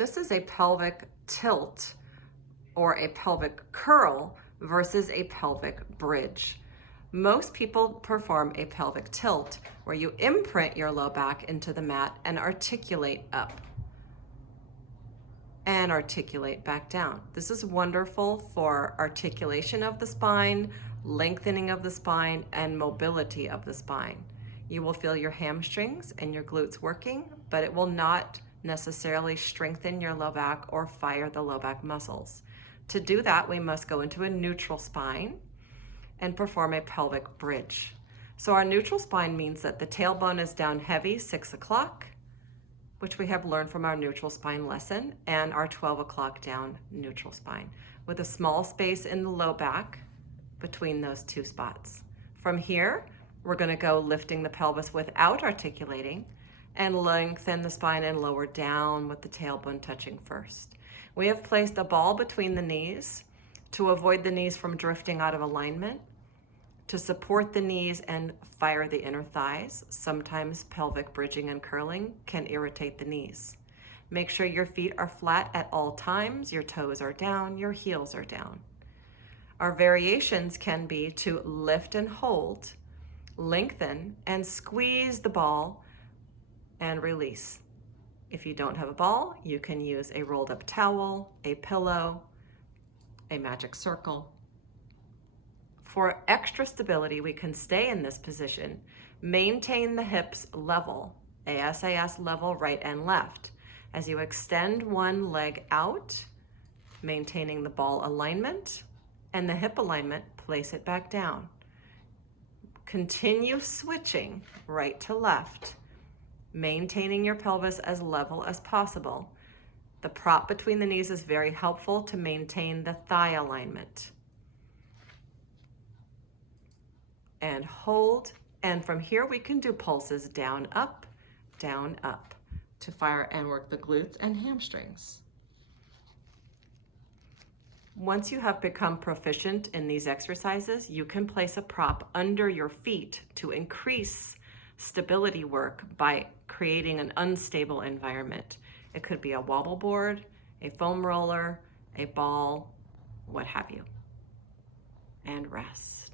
This is a pelvic tilt or a pelvic curl versus a pelvic bridge. Most people perform a pelvic tilt where you imprint your low back into the mat and articulate up and articulate back down. This is wonderful for articulation of the spine, lengthening of the spine, and mobility of the spine. You will feel your hamstrings and your glutes working, but it will not necessarily strengthen your low back or fire the low back muscles. To do that, we must go into a neutral spine and perform a pelvic bridge. So our neutral spine means that the tailbone is down heavy, 6 o'clock, which we have learned from our neutral spine lesson, and our 12 o'clock down neutral spine, with a small space in the low back between those two spots. From here, we're gonna go lifting the pelvis without articulating and lengthen the spine and lower down with the tailbone touching first. We have placed a ball between the knees to avoid the knees from drifting out of alignment, to support the knees and fire the inner thighs. Sometimes pelvic bridging and curling can irritate the knees. Make sure your feet are flat at all times, your toes are down, your heels are down. Our variations can be to lift and hold, lengthen, and squeeze the ball and release. If you don't have a ball, you can use a rolled up towel, a pillow, a magic circle. For extra stability, we can stay in this position, maintain the hips level, ASAS level right and left. As you extend one leg out, maintaining the ball alignment and the hip alignment, place it back down. Continue switching right to left, maintaining your pelvis as level as possible. The prop between the knees is very helpful to maintain the thigh alignment. And hold, and from here we can do pulses down, up, to fire and work the glutes and hamstrings. Once you have become proficient in these exercises, you can place a prop under your feet to increase stability work by creating an unstable environment. It could be a wobble board, a foam roller, a ball, what have you. And rest.